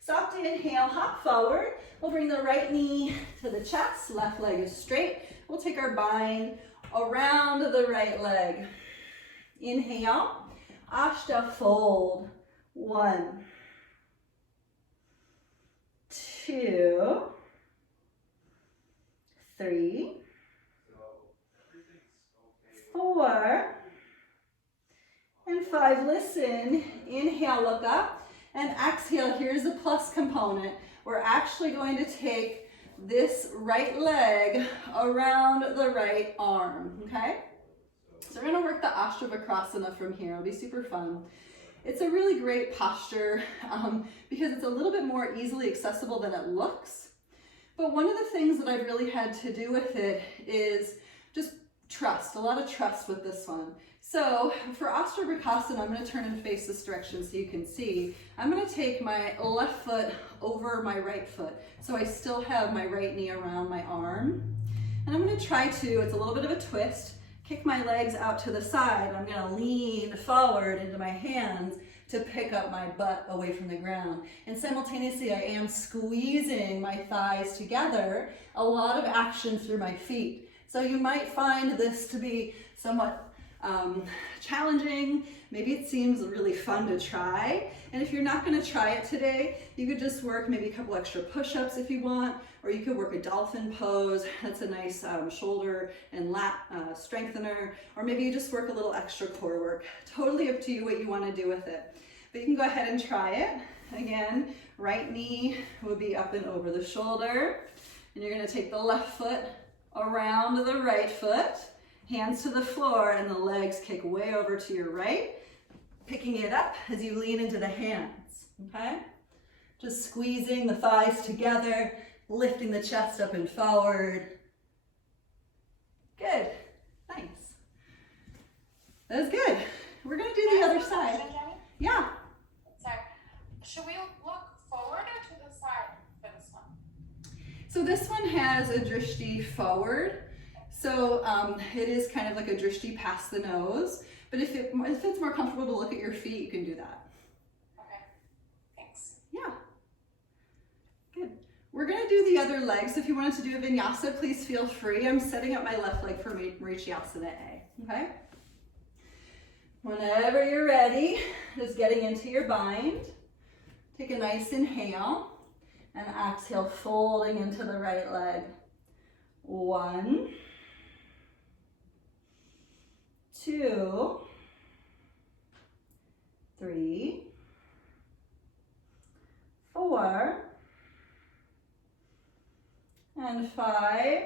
Soft inhale, hop forward. We'll bring the right knee to the chest, left leg is straight. We'll take our bind around the right leg. Inhale, Ashta fold. 1, 2, 3, 4, and 5. Listen, inhale, look up, and exhale. Here's the plus component. We're actually going to take this right leg around the right arm, okay? So we're gonna work the Ashtanga from here. It'll be super fun. It's a really great posture because it's a little bit more easily accessible than it looks. But one of the things that I've really had to do with it is just trust, a lot of trust with this one. So for Ashtanga, I'm going to turn and face this direction so you can see. I'm going to take my left foot over my right foot. So I still have my right knee around my arm. And I'm going to try to, it's a little bit of a twist, kick my legs out to the side. I'm going to lean forward into my hands to pick up my butt away from the ground. And simultaneously, I am squeezing my thighs together, a lot of action through my feet. So you might find this to be somewhat challenging. Maybe it seems really fun to try. And if you're not going to try it today, you could just work maybe a couple extra push-ups if you want, or you could work a dolphin pose. That's a nice shoulder and lat strengthener, or maybe you just work a little extra core work. Totally up to you what you want to do with it. But you can go ahead and try it. Again, right knee will be up and over the shoulder, and you're going to take the left foot around the right foot, hands to the floor, and the legs kick way over to your right, picking it up as you lean into the hands, okay? Just squeezing the thighs together, lifting the chest up and forward. Good, nice. That was good. We're gonna do the other side. Yeah. Sorry. Should we look forward or to the side for this one? So this one has a drishti forward. So it is kind of like a drishti past the nose, but if it's more comfortable to look at your feet, you can do that. Okay, thanks. Yeah, good. We're gonna do the other leg, so if you wanted to do a vinyasa, please feel free. I'm setting up my left leg for Marichiyasana A, okay? Whenever you're ready, just getting into your bind. Take a nice inhale, and exhale, folding into the right leg. 1, 2, 3, 4, and 5.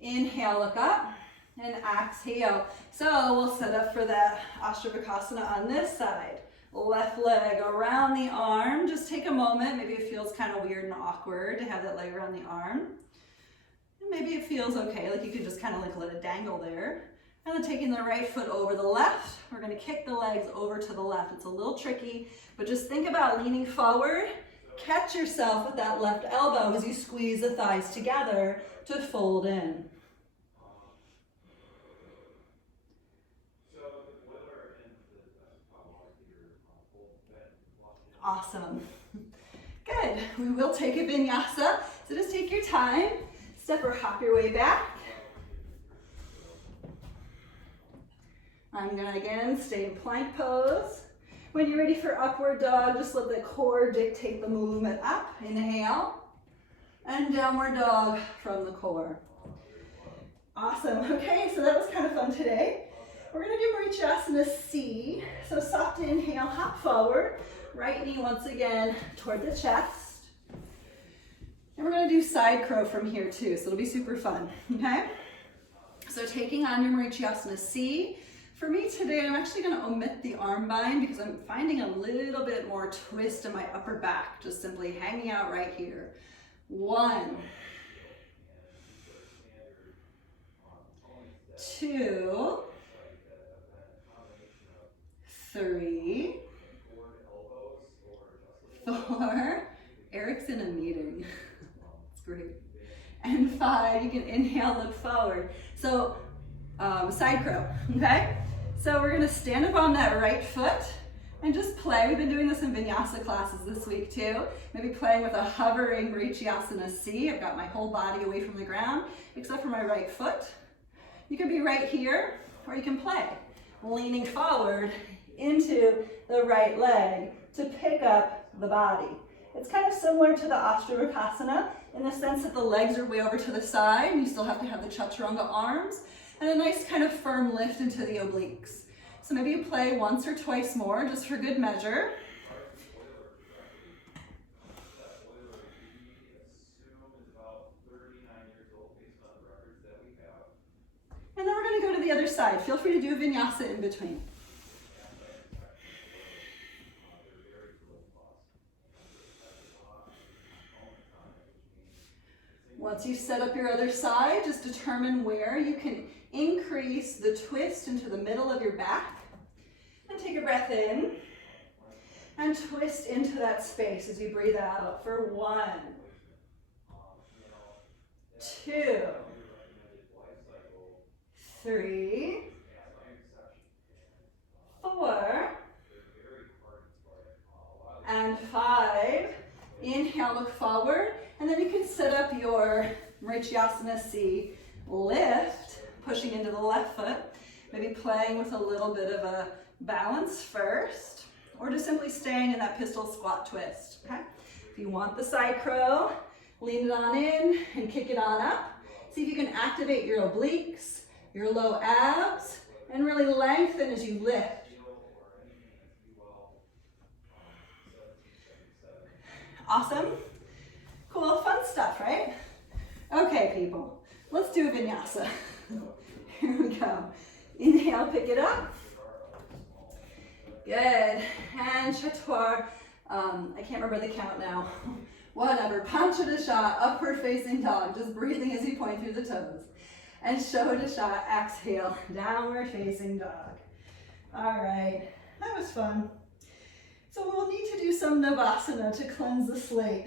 Inhale, look up, and exhale. So we'll set up for that Ashtanga on this side. Left leg around the arm. Just take a moment. Maybe it feels kind of weird and awkward to have that leg around the arm. And maybe it feels okay, like you could just kind of like let it dangle there. And then taking the right foot over the left, we're gonna kick the legs over to the left. It's a little tricky, but just think about leaning forward. Catch yourself with that left elbow as you squeeze the thighs together to fold in. Awesome. Good. We will take a vinyasa, so just take your time. Step or hop your way back. I'm gonna again stay in plank pose. When you're ready for upward dog, just let the core dictate the movement up. Inhale, and downward dog from the core. Awesome. Okay, so that was kind of fun today. We're gonna do Marichiyasana C. So soft inhale, hop forward. Right knee once again toward the chest. And we're gonna do side crow from here too, so it'll be super fun, okay? So taking on your Marichiyasana C. For me today, I'm actually gonna omit the arm bind because I'm finding a little bit more twist in my upper back, just simply hanging out right here. 1, 2, 3, 4, Eric's in a meeting. It's great. And 5, you can inhale, look forward. So side crow, okay? So we're gonna stand up on that right foot and just play. We've been doing this in vinyasa classes this week too. Maybe playing with a hovering Marichiyasana C. I've got my whole body away from the ground except for my right foot. You can be right here, or you can play, leaning forward into the right leg to pick up the body. It's kind of similar to the Ashtanga in the sense that the legs are way over to the side, and you still have to have the chaturanga arms, and a nice kind of firm lift into the obliques. So maybe you play once or twice more, just for good measure. And then we're going to go to the other side. Feel free to do a vinyasa in between. Once you set up your other side, just determine where you can increase the twist into the middle of your back. And take a breath in. And twist into that space as you breathe out for 1, 2, 3, 4, and 5. Inhale, look forward, and then you can set up your Mrityasana C lift, pushing into the left foot, maybe playing with a little bit of a balance first, or just simply staying in that pistol squat twist, okay? If you want the side crow, lean it on in and kick it on up. See if you can activate your obliques, your low abs, and really lengthen as you lift. Awesome. Cool, fun stuff, right? Okay, people, let's do a vinyasa. Here we go. Inhale, pick it up. Good. And chatur. I can't remember the count now. Whatever. Panchadasha, upward facing dog. Just breathing as you point through the toes. And Shodasha, exhale, downward facing dog. All right, that was fun. So we'll need to do some Navasana to cleanse the slate.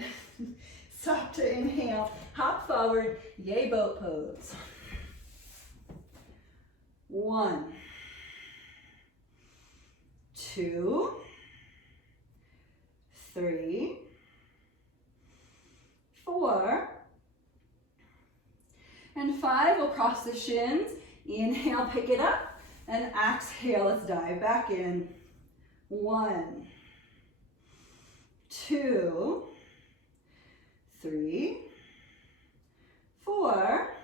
Stop to inhale, hop forward, yay boat pose. 1, 2, 3, 4, and 5. We'll cross the shins. Inhale, pick it up, and exhale, let's dive back in. 1, 2, 3, 4,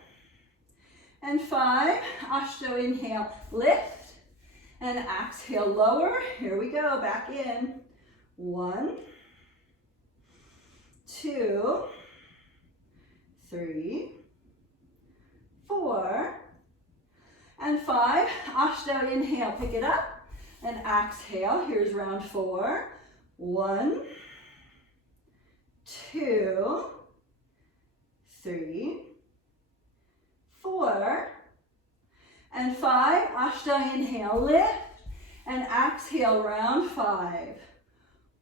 and 5. Ashto, inhale, lift, and exhale, lower. Here we go, back in. 1, 2, 3, 4, and 5. Ashto, inhale, pick it up, and exhale. Here's round 4. 1, 2, 3, 4, and 5. Ashta, inhale, lift, and exhale, round 5.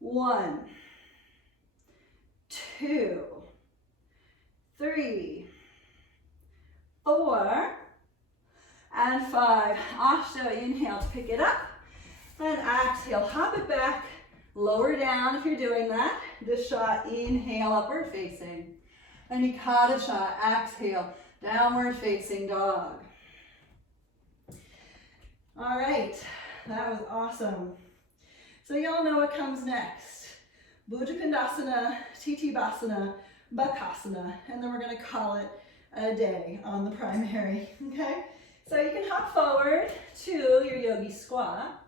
1, 2, 3, 4, and 5. Ashta, inhale to pick it up, and exhale, hop it back, lower down if you're doing that. Dasha, inhale, upward facing. And Ekadasha, exhale, downward facing dog. All right, that was awesome. So y'all know what comes next. Bhujapindasana, Titibasana, Bakasana, and then we're gonna call it a day on the primary, okay? So you can hop forward to your yogi squat.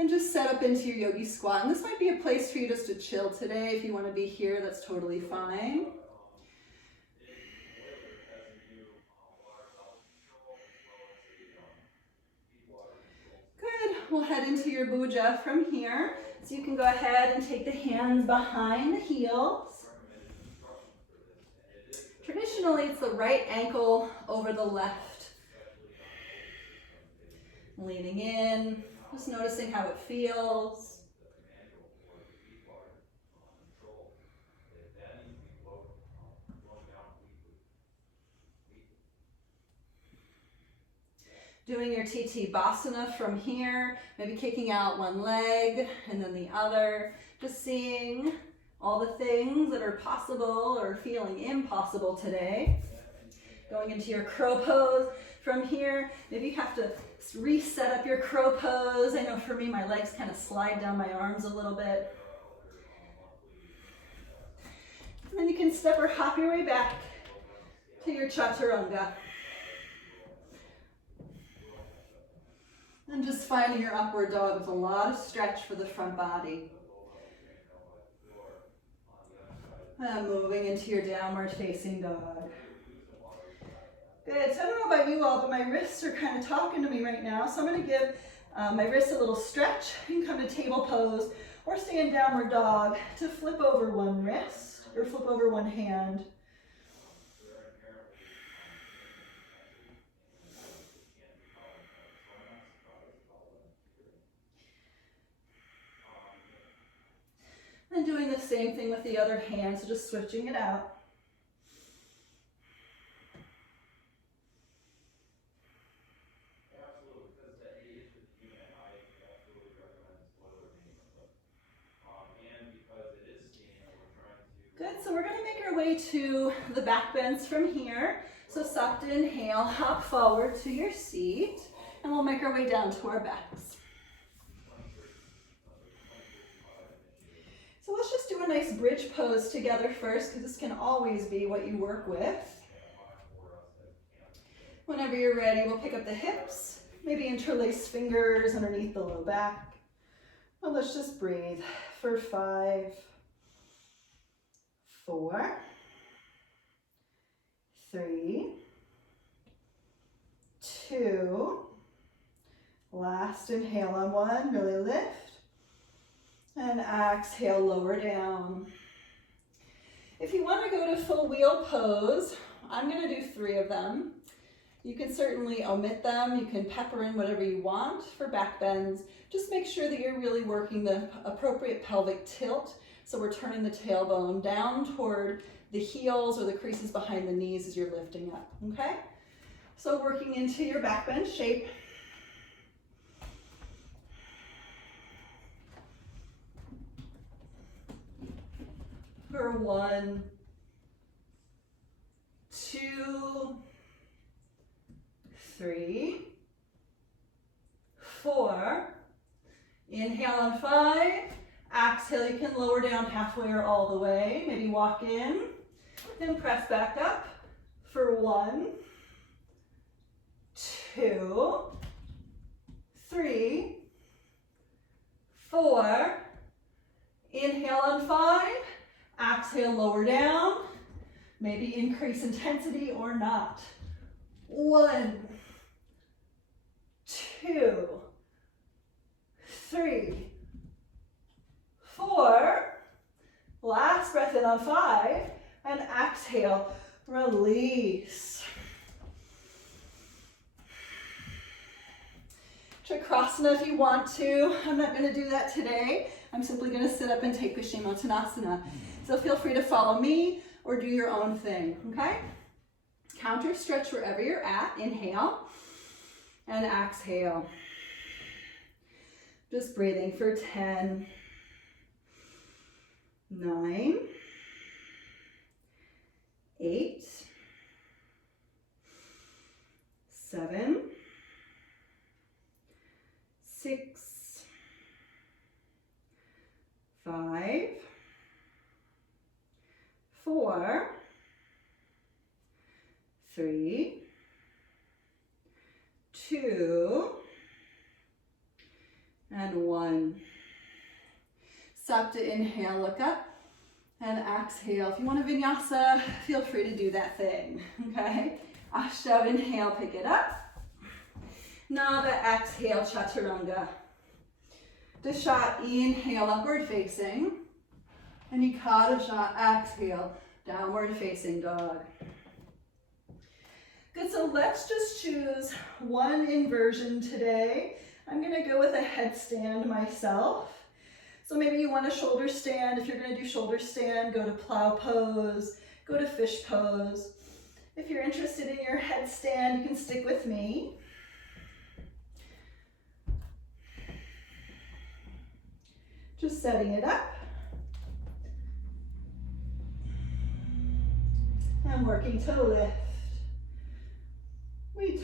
And just set up into your yogi squat. And this might be a place for you just to chill today. If you want to be here, that's totally fine. Good. We'll head into your bhuja from here. So you can go ahead and take the hands behind the heels. Traditionally, it's the right ankle over the left. Leaning in. Just noticing how it feels. Doing your TT Basana from here, maybe kicking out one leg and then the other. Just seeing all the things that are possible or feeling impossible today. Going into your crow pose. From here, maybe you have to reset up your crow pose. I know for me, my legs kind of slide down my arms a little bit. And then you can step or hop your way back to your chaturanga. And just finding your upward dog with a lot of stretch for the front body. And moving into your downward facing dog. Good, so I don't know about you all, but my wrists are kind of talking to me right now. So I'm gonna give my wrists a little stretch. You can come to table pose or stay in downward dog to flip over one wrist or flip over one hand. And doing the same thing with the other hand, so just switching it out. Good, so we're gonna make our way to the back bends from here. So soft inhale, hop forward to your seat, and we'll make our way down to our backs. So let's just do a nice bridge pose together first, because this can always be what you work with. Whenever you're ready, we'll pick up the hips, maybe interlace fingers underneath the low back. Well, let's just breathe for 5, 4, 3, 2, last inhale on 1, really lift, and exhale, lower down. If you want to go to full wheel pose, I'm going to do 3 of them. You can certainly omit them. You can pepper in whatever you want for back bends. Just make sure that you're really working the appropriate pelvic tilt. So we're turning the tailbone down toward the heels or the creases behind the knees as you're lifting up, okay? So working into your back bend shape. For 1, 2, 3, 4. Inhale on 5. Exhale, you can lower down halfway or all the way. Maybe walk in, then press back up for 1, 2, 3, 4. Inhale on 5. Exhale, lower down. Maybe increase intensity or not. 1, 2, 3, 4. Last breath in on 5. And exhale, release. Chakrasana if you want to. I'm not going to do that today. I'm simply going to sit up and take Paschimottanasana. So feel free to follow me or do your own thing, okay? Counter stretch wherever you're at. Inhale and exhale. Just breathing for 10, 9, 8, 7, 6, 5, 4, 3, 2, and 1. Stop to inhale, look up, and exhale. If you want a vinyasa, feel free to do that thing, okay? Ashtanga, inhale, pick it up. Nava, exhale, chaturanga. Dasha, inhale, upward facing. And Ekadasha, exhale, downward facing dog. Good, so let's just choose one inversion today. I'm gonna go with a headstand myself. So maybe you want a shoulder stand. If you're gonna do shoulder stand, go to plow pose, go to fish pose. If you're interested in your headstand, you can stick with me. Just setting it up. And working to lift.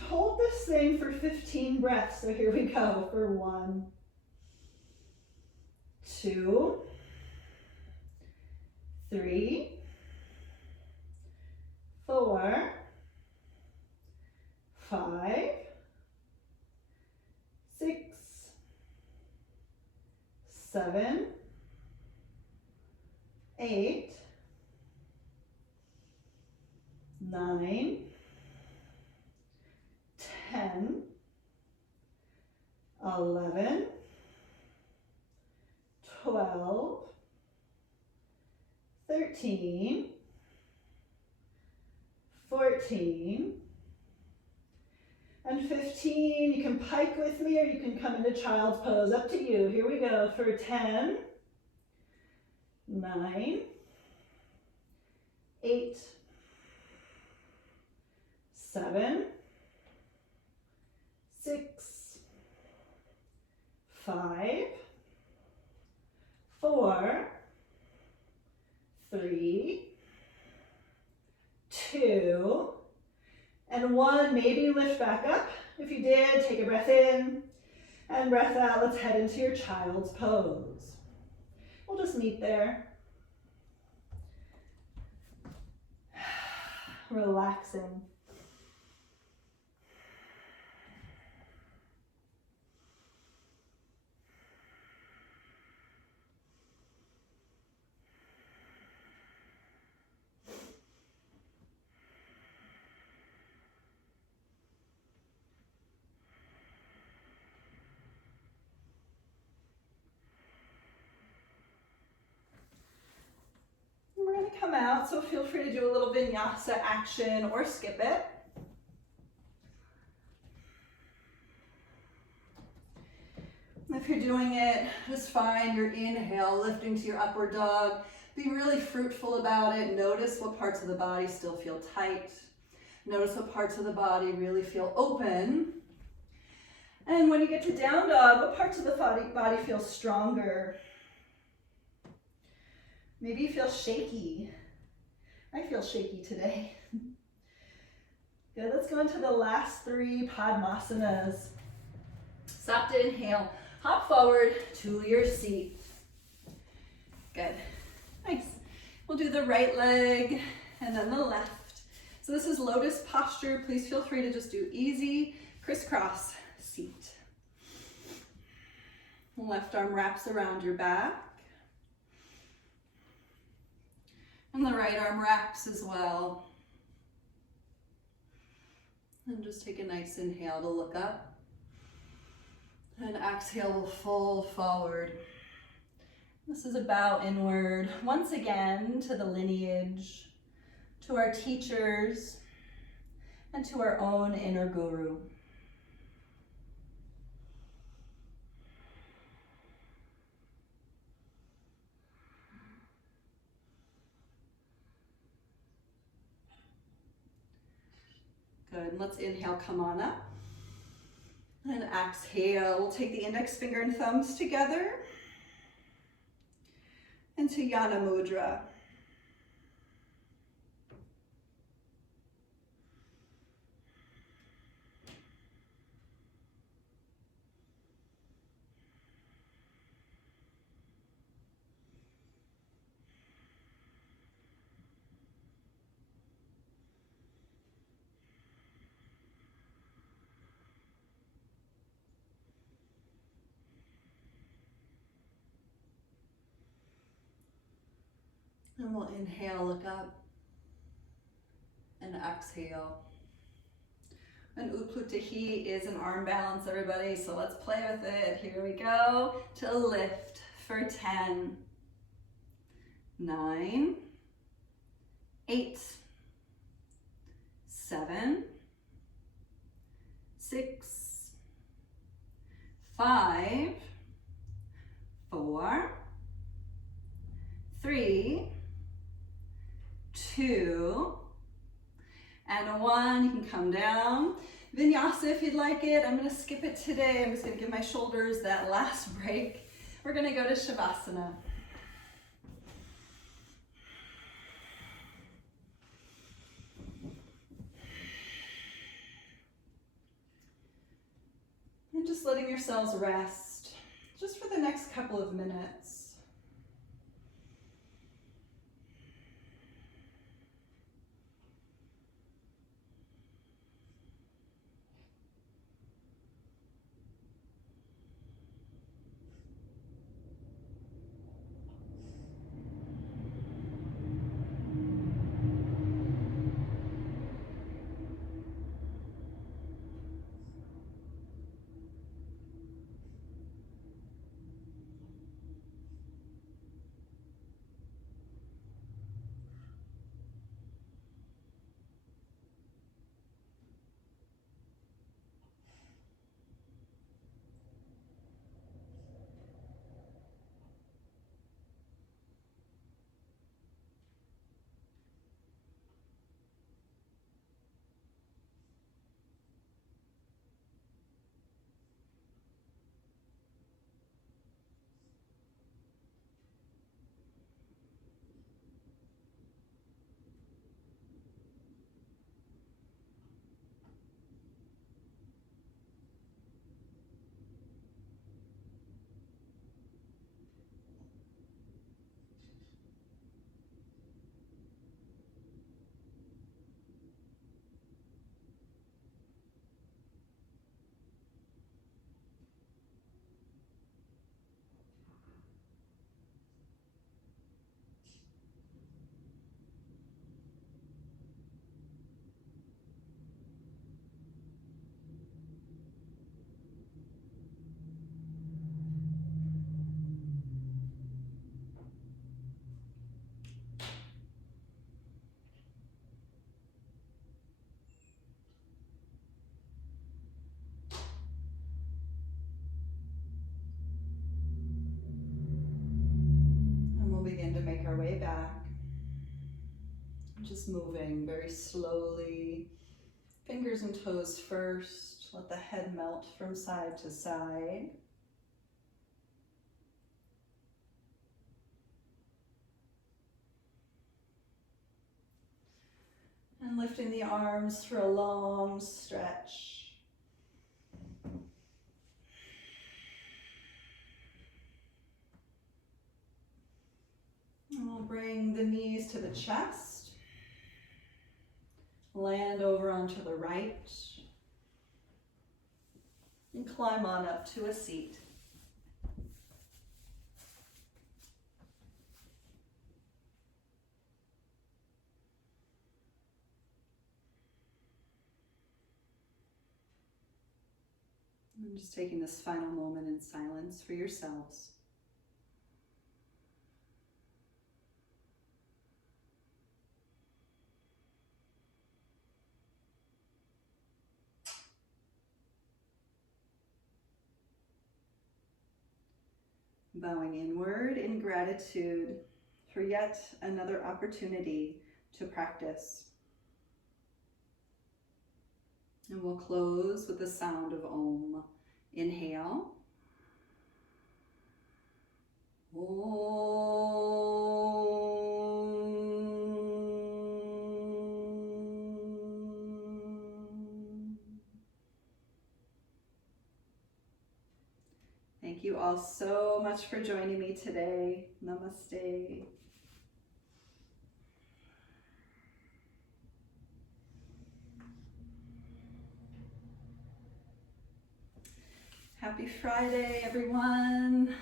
hold this thing for 15 breaths. So here we go for 1, 2, 3, 4, 5, 6, 7, 8, 9, 10, 11, 12, 13, 14, and 15. You can pike with me or you can come into child's pose, up to you. Here we go for 10, 9, 8, 7, 6, 5, 4, 3, 2, and 1. Maybe lift back up. If you did, take a breath in and breath out. Let's head into your child's pose. We'll just meet there. Relaxing. We're going to come out, so feel free to do a little vinyasa action or skip it. If you're doing it, just find your inhale, lifting to your upward dog. Be really fruitful about it. Notice what parts of the body still feel tight. Notice what parts of the body really feel open. And when you get to down dog, what parts of the body feel stronger? Maybe you feel shaky. I feel shaky today. Good, let's go into the last 3 Padmasanas. Stop to inhale, hop forward to your seat. Good, nice. We'll do the right leg and then the left. So this is lotus posture. Please feel free to just do easy crisscross seat. Left arm wraps around your back. And the right arm wraps as well. And just take a nice inhale to look up. And exhale will fold forward. This is a bow inward, once again, to the lineage, to our teachers, and to our own inner guru. Good, let's inhale, come on up. And exhale, we'll take the index finger and thumbs together into Yana Mudra. And we'll inhale, look up, and exhale. And Uplutahi is an arm balance, everybody, so let's play with it. Here we go, to lift for 10, 9, 8, 7, 6, 5, 4, 3, 2, and 1. You can come down. Vinyasa if you'd like it. I'm going to skip it today. I'm just going to give my shoulders that last break. We're going to go to Shavasana. And just letting yourselves rest just for the next couple of minutes. And we'll begin to make our way back. Just moving very slowly. Fingers and toes first. Let the head melt from side to side. And lifting the arms for a long stretch. And we'll bring the knees to the chest. Land over onto the right. And climb on up to a seat. And just taking this final moment in silence for yourselves. Bowing inward in gratitude for yet another opportunity to practice. And we'll close with the sound of Om. Inhale. Om. Thank you all so much for joining me today. Namaste. Happy Friday, everyone.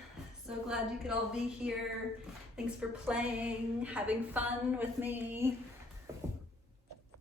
So glad you could all be here. Thanks for playing, having fun with me.